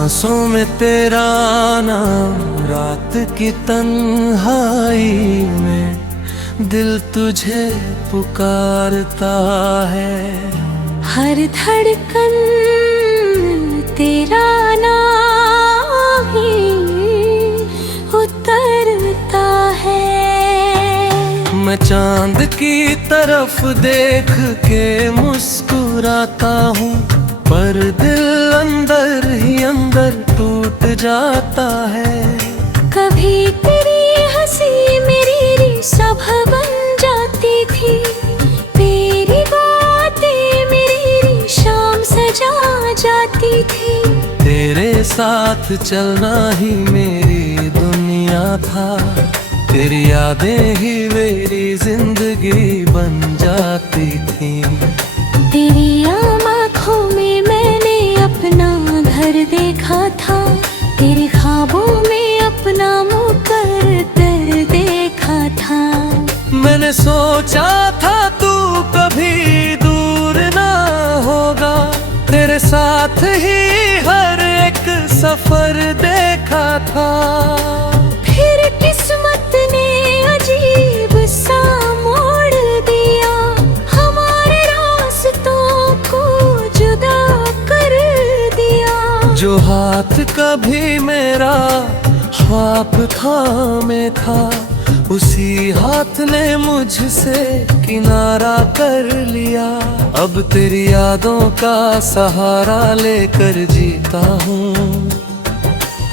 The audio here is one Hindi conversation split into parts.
सांसों में तेरा नाम, रात की तन्हाई में दिल तुझे पुकारता है। हर धड़कन तेरा नाम ही उतरता है। मैं चांद की तरफ देख के मुस्कुराता हूँ, पर दिल अंदर ही अंदर टूट जाता है। कभी तेरी हंसी मेरी रिसा बन जाती थी, तेरी बातें मेरी शाम सजा जाती थी। तेरे साथ चलना ही मेरी दुनिया था, तेरी यादें ही मेरी जिंदगी बन जाती थी। तेरी आँखों में मैंने अपना घर देखा था, तेरे ख्वाबों में अपना मुकद्दर देखा था। मैंने सोचा था तू कभी दूर ना होगा, तेरे साथ ही हर एक सफर देखा था। फिर किस्मत ने अजीब सा मोड़ दिया, हमारे रास्तों को जुदा कर दिया। जो हाथ कभी मेरा ख्वाब थामे था, उसी हाथ ने मुझसे किनारा कर लिया। अब तेरी यादों का सहारा लेकर जीता हूँ,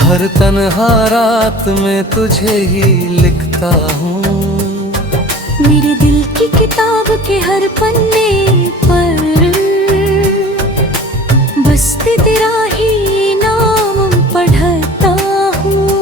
हर तन्हा रात में तुझे ही लिखता हूँ। मेरे दिल की किताब के हर पन्ने पर बस तेरा ही नाम पढ़ता हूँ।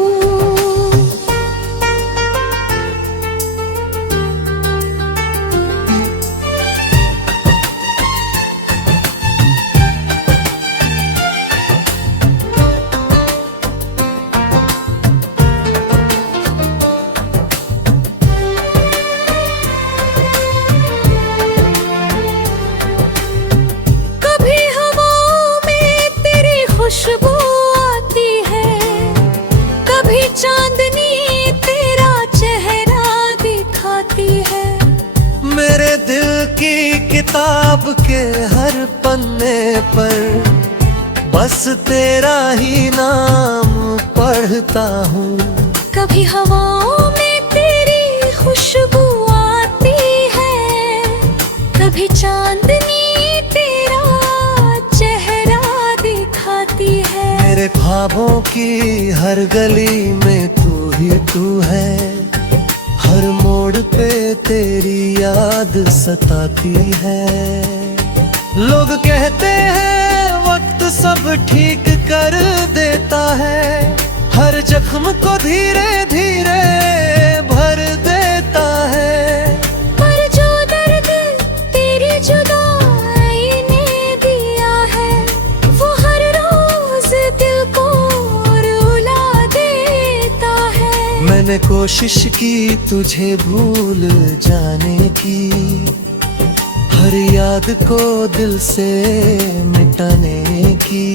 खुशबू आती है, कभी चांदनी तेरा चेहरा दिखाती है। मेरे दिल की किताब के हर पन्ने पर बस तेरा ही नाम पढ़ता हूँ। कभी हवाओं में तेरी खुशबू आती है, कभी चांदनी मेरे ख्वाबों की हर गली में तू ही तू है, हर मोड़ पे तेरी याद सताती है। लोग कहते हैं वक्त सब ठीक कर देता है, हर जख्म को धीरे धीरे भर देता है। पर जो दर्द तेरी जुदाई ने दिया है, वो हर रोज दिल को रुला देता है। मैंने कोशिश की तुझे भूल जाने की, हर याद को दिल से मिटाने की।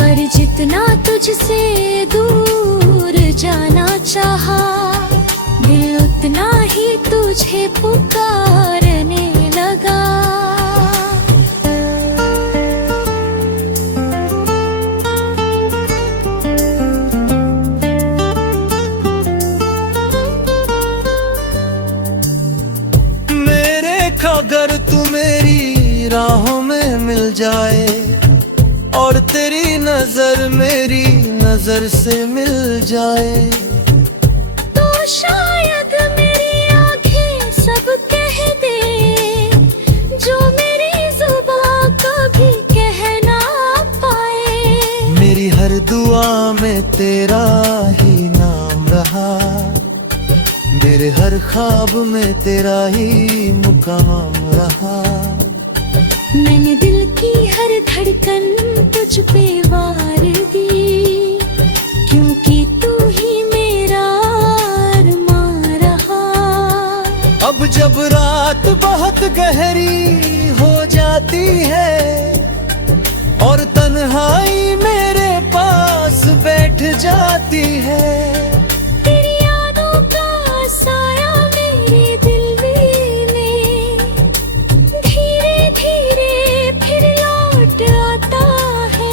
पर जितना तुझसे दूर जाना चाहा, दिल उतना ही तुझे पुकारने लगा। अगर तू मेरी राहों में मिल जाए और तेरी नजर मेरी नजर से मिल जाए, तो शायद मेरी आंखें सब कह दे जो मेरी जुबान कभी कह ना पाए। मेरी हर दुआ में तेरा ही नाम रहा, मेरे हर ख्वाब में तेरा ही मुकाम रहा। मैंने दिल की हर धड़कन तुझ पे वार दी, क्योंकि तू ही मेरा अरमान रहा। अब जब रात बहुत गहरी हो जाती है और तन्हाई मेरे पास बैठ जाती है। तेरी यादों का साया मेरे दिल में धीरे धीरे फिर लौट आता है।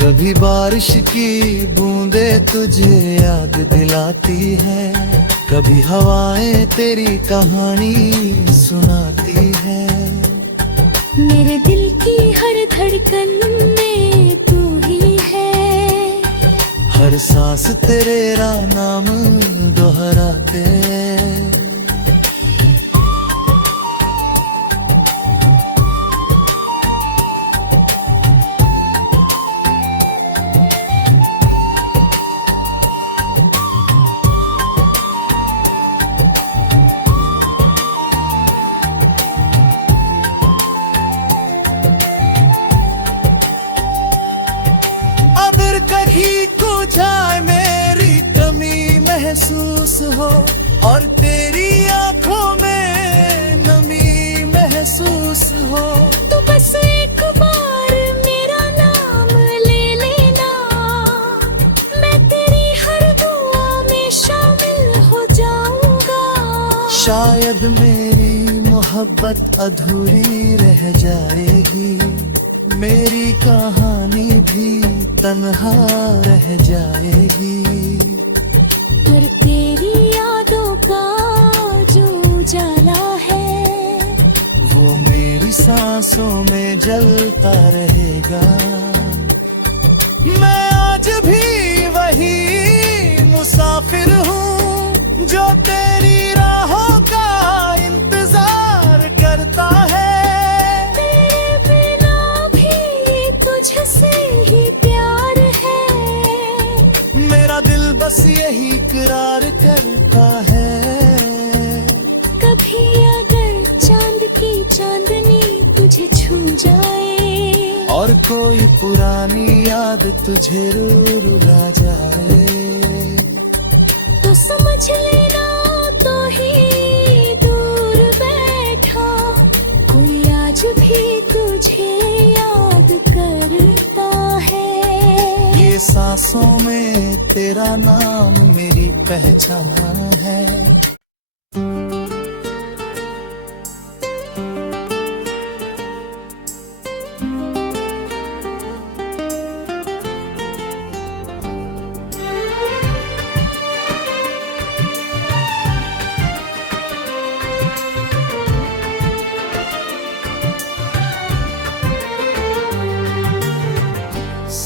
कभी बारिश की बूंदें तुझे याद दिलाती है, कभी हवाएं तेरी कहानी सुनाती है। मेरे दिल की हर धड़कन में तू ही है। हर सांस तेरा नाम दोहराते। अगर कहीं को जाए मेरी कमी महसूस हो और तेरी आंखों में नमी महसूस हो, तो बस एक बार मेरा नाम ले लेना, मैं तेरी हर दुआ में शामिल हो जाऊंगा। शायद मेरी मोहब्बत अधूरी रह जाएगी, मेरी कहानी भी तन्हा रह जाएगी। पर तेरी यादों का जो उजाला है, वो मेरी सांसों में जलता रहेगा। मैं आज भी वही मुसाफिर हूँ जो तेरी राहों का इंतजार करता है। तेरे बिना भी तुझसे ही प्यार है, मेरा दिल बस यही इकरार करता है। कभी अगर चांद की चांदनी तुझे छू जाए और कोई पुरानी याद तुझे रुला जाए, तो समझ लेना तो ही दूर बैठा कोई आज भी तुझे याद करता है। ये सांसों में तेरा नाम मेरी पहचान है।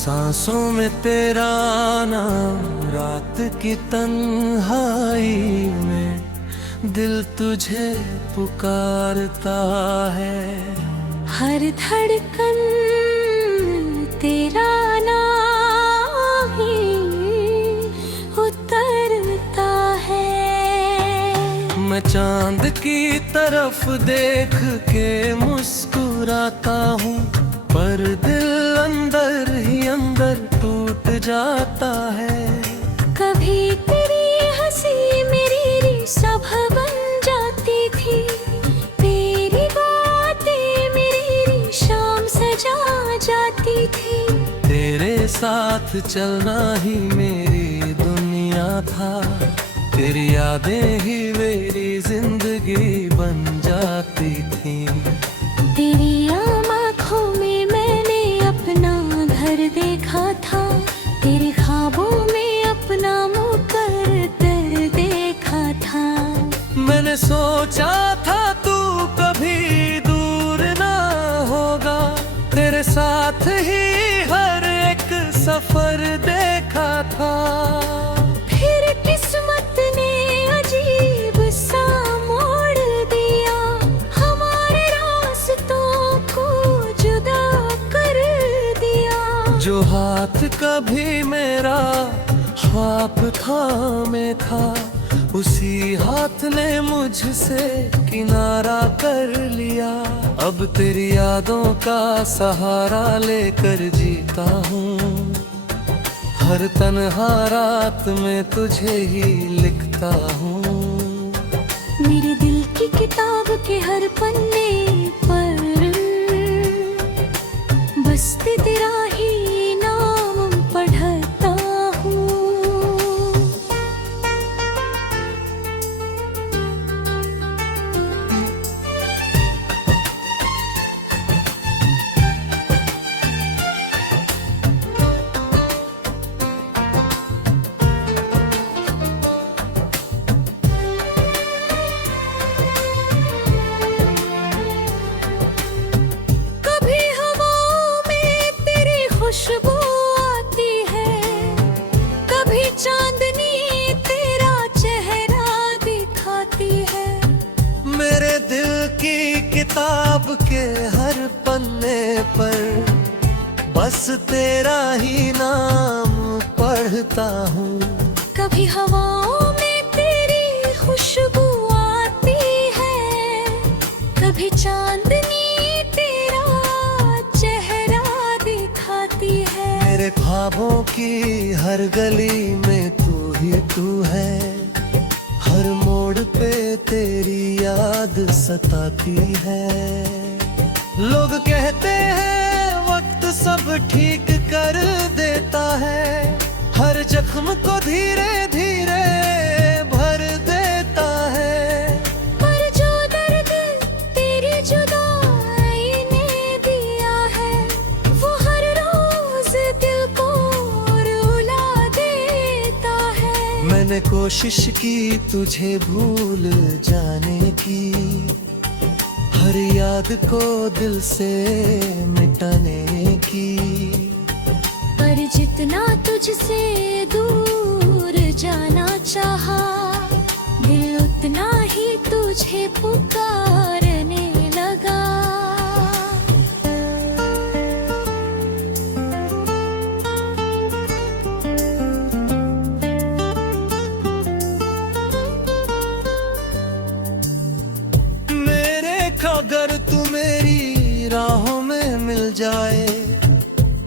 सांसों में तेरा नाम, रात की तन्हाई में दिल तुझे पुकारता है। हर धड़कन तेरा नाम ही उतरता है। मैं चांद की तरफ देख के मुस्कुराता हूँ, पर दिल अंदर ही अंदर टूट जाता है। कभी तेरी हंसी मेरी रिसभ बन जाती थी, तेरी बातें मेरी शाम सजा जाती थी। तेरे साथ चलना ही मेरी दुनिया था, तेरी यादें ही मेरी जिंदगी बन जाती थी। तेरी आँखों में मैंने अपना घर देखा था, तेरे ख्वाबों में अपना मुकद्दर देखा था। मैंने सोचा था तू कभी दूर ना होगा, तेरे साथ ही हर एक सफर देखा था। फिर किस्मत ने अजीब सा मोड़ दिया, हमारे रास्तों को जुदा कर दिया। जो हाथ कभी मेरा ख्वाब थामे था, उसी हाथ ने मुझसे किनारा कर लिया। अब तेरी यादों का सहारा लेकर जीता हूँ, हर तन्हा रात में तुझे ही लिखता हूँ। मेरे दिल की किताब के हर पन्ने पर बस किताब के हर पन्ने पर बस तेरा ही नाम पढ़ता हूँ। कभी हवाओं में तेरी खुशबू आती है, कभी चांदनी तेरा चेहरा दिखाती है। मेरे ख्वाबों की हर गली में तू ही तू है, हर मोड़ पे तेरी याद सताती है। लोग कहते हैं वक्त सब ठीक कर देता है, हर जख्म को धीरे धीरे भर देता है। पर जो दर्द तेरी जुदाई ने दिया है, वो हर रोज दिल को रुला देता है। मैंने कोशिश की तुझे भूल जाने की, हर याद को दिल से मिटाने की। पर जितना तुझसे दूर जाना चाहा, दिल उतना ही तुझे पुकारने लगा। अगर तू मेरी राहों में मिल जाए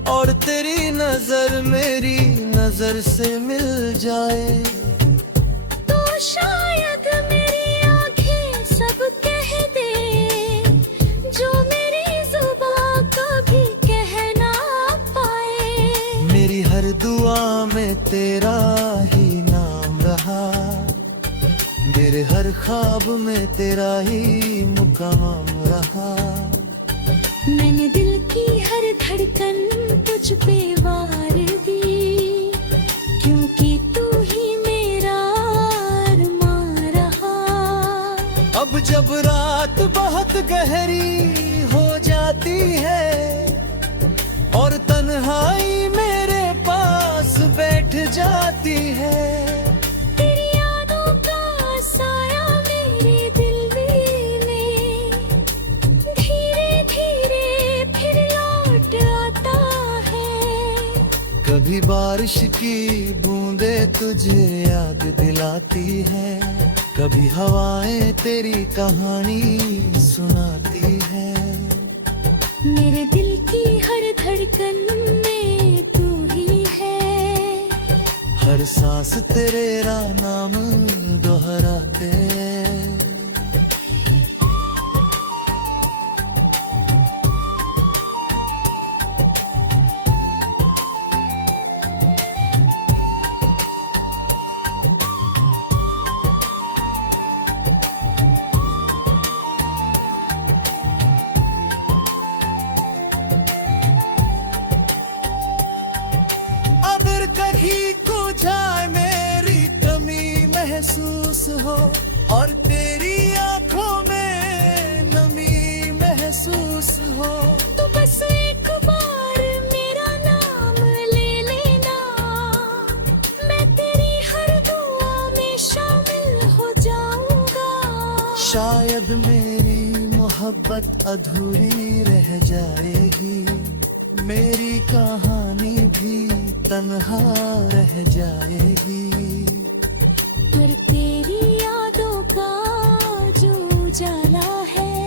और तेरी नजर मेरी नजर से मिल जाए, तो शायद मेरी आंखें सब कह दे जो मेरी जुबान कभी कह ना पाए। मेरी हर दुआ में तेरा ही नाम रहा, मेरे हर ख्वाब में तेरा ही मुकाम रहा। मैंने दिल की हर धड़कन तुझ पे वार दी, क्योंकि तू ही मेरा अरमान रहा। अब जब रात बहुत गहरी हो जाती है और तन्हाई मेरे पास बैठ जाती है, कभी बारिश की बूंदें तुझे याद दिलाती है, कभी हवाएं तेरी कहानी सुनाती है। मेरे दिल की हर धड़कन में तू ही है, हर सांस तेरा नाम दोहराते हैं। कहीं को जाए मेरी कमी महसूस हो और तेरी आंखों में नमी महसूस हो, तो बस एक बार मेरा नाम ले लेना, मैं तेरी हर दुआ में शामिल हो जाऊंगा। शायद मेरी मोहब्बत अधूरी रह जाएगी, मेरी कहानी भी तन्हा रह जाएगी। पर तेरी यादों का जो उजाला है,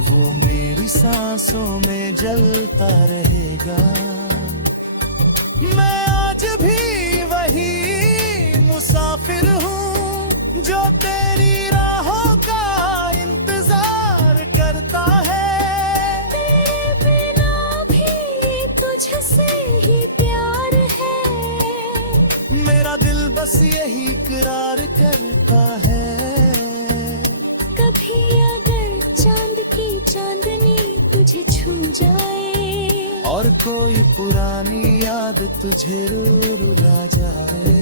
वो मेरी सांसों में जलता रहेगा। मैं आज भी वही मुसाफिर हूँ जो तेरी राहों का इंतजार करता है। तुझसे ही प्यार है, मेरा दिल बस यही इकरार करता है। कभी अगर चांद की चांदनी तुझे छू जाए और कोई पुरानी याद तुझे रुला जाए,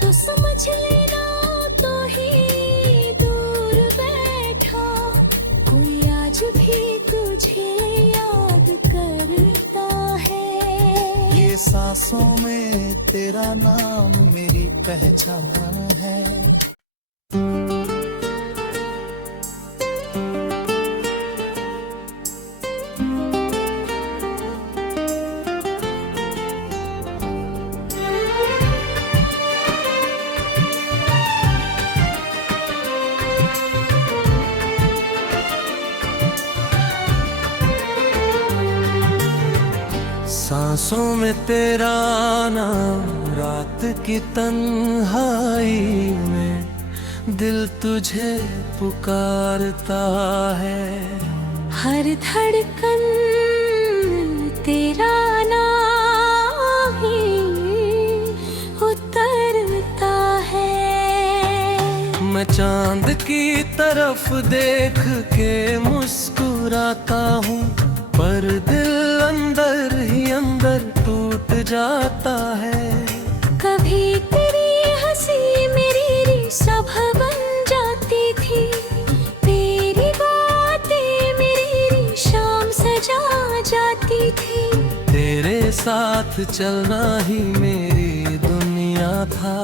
तो समझ लेना तो ही दूर बैठा कोई आज भी तुझे याद करता है। ये सांसों में तेरा नाम मेरी पहचान है। सांसों में तेरा नाम, रात की तन्हाई में दिल तुझे पुकारता है। हर धड़कन तेरा नाम ही उतरता है। मैं चांद की तरफ देख के मुस्कुराता हूँ, पर दिल अंदर ही अंदर टूट जाता है। कभी तेरी हंसी मेरी रिसभ बन जाती थी, तेरी बातें मेरी शाम सजा जाती थी। तेरे साथ चलना ही मेरी दुनिया था,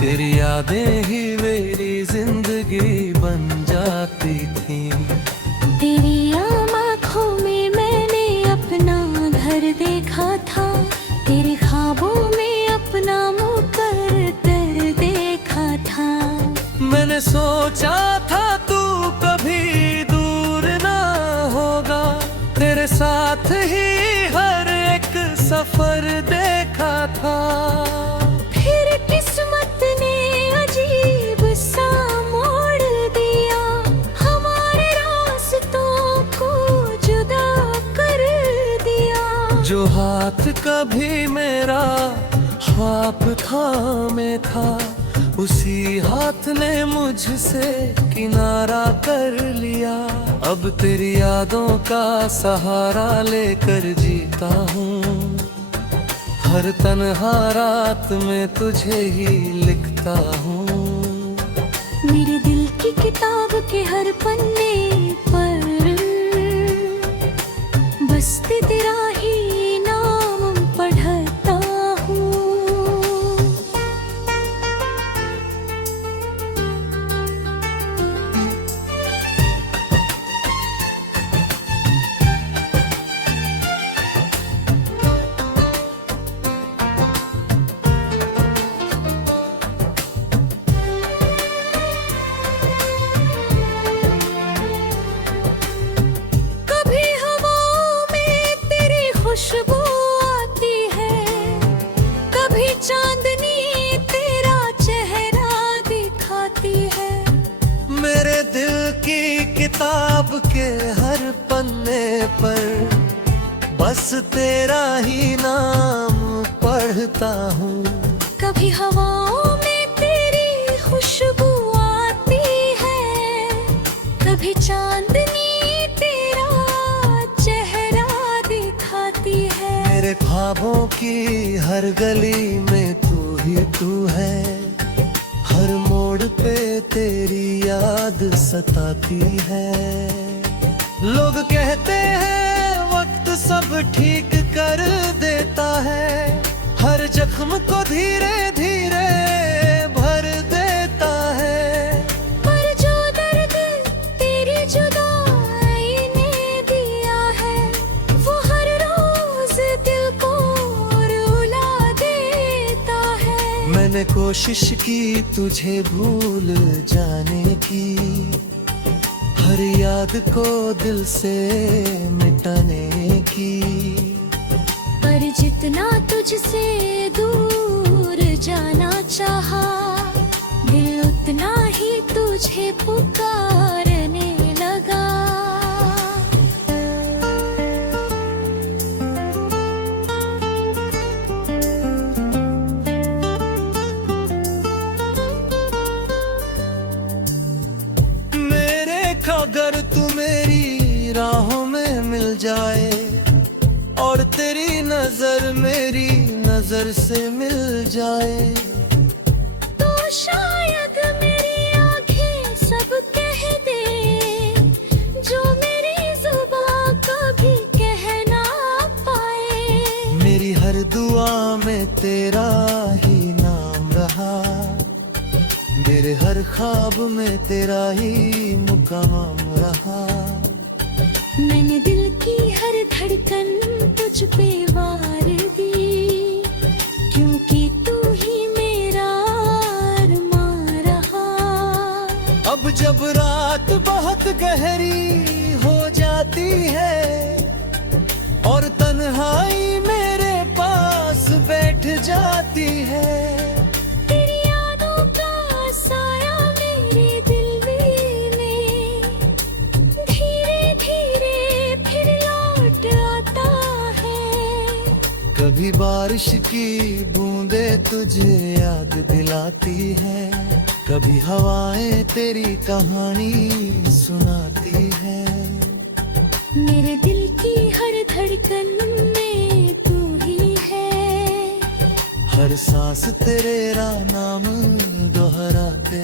तेरी यादें ही मेरी जिंदगी बन जाती थी। तेरी आँखों में मैंने अपना घर देखा था, तेरे ख्वाबों में अपना मुकद्दर देखा था। मैंने सोचा था तू कभी दूर ना होगा, तेरे साथ ही हर एक सफर देखा था। फिर किस्मत ने अजीब सा मोड़ दिया, हमारे रास्तों को जुदा कर दिया। जो हाथ कभी मेरा ख्वाब थामे था, उसी हाथ ने मुझसे किनारा कर लिया। अब तेरी यादों का सहारा लेकर जीता हूँ, हर तन्हा रात में तुझे ही लिखता हूँ। मेरे दिल की किताब के हर पन्ने पर बस तेरा ही नाम पढ़ता हूँ। कभी हवाओं में तेरी खुशबू आती है, कभी चांदनी तेरा चेहरा दिखाती है। मेरे दिल की किताब के हर पन्ने पर बस तेरा ही नाम पढ़ता हूँ। कभी हवाओं में तेरी खुशबू आती है, कभी चांदनी तेरा चेहरा दिखाती है। मेरे ख्वाबों की हर गली में तू ही तू है, हर मोड़ पे तेरी याद सताती है। लोग कहते हैं वक्त सब ठीक कर देता है, हर जख्म को धीरे धीरे भर देता है। पर जो दर्द तेरी जुदाई ने दिया है, वो हर रोज दिल को रुला देता है। मैंने कोशिश की तुझे भूल जाने की, हर याद को दिल से मिटाने की। पर जितना तुझसे दूर जाना चाहा, दिल उतना ही तुझे पुकारने लगा। मेरे अगर तू मेरी राहों में मिल जाए, और तेरी नजर मेरी नजर से मिल जाए, तो शायद मेरी आंखें सब कह दे जो मेरी जुबां कभी कह ना पाए। मेरी हर दुआ में तेरा ही नाम रहा, मेरे हर ख्वाब में तेरा ही मुकाम रहा। मैंने दिल की हर धड़कन तुझ पे वार दी, क्योंकि तू ही मेरा अरमान रहा। अब जब रात बहुत गहरी हो जाती है और तन्हाई मेरे पास बैठ जाती है। तेरी यादों का साया मेरे दिल में धीरे धीरे फिर लौट आता है। कभी बारिश की बूंदे तुझे याद दिलाती है, कभी हवाएं तेरी कहानी सुनाती है। मेरे दिल की हर धड़कन में तू ही है। हर सांस तेरा नाम दोहराते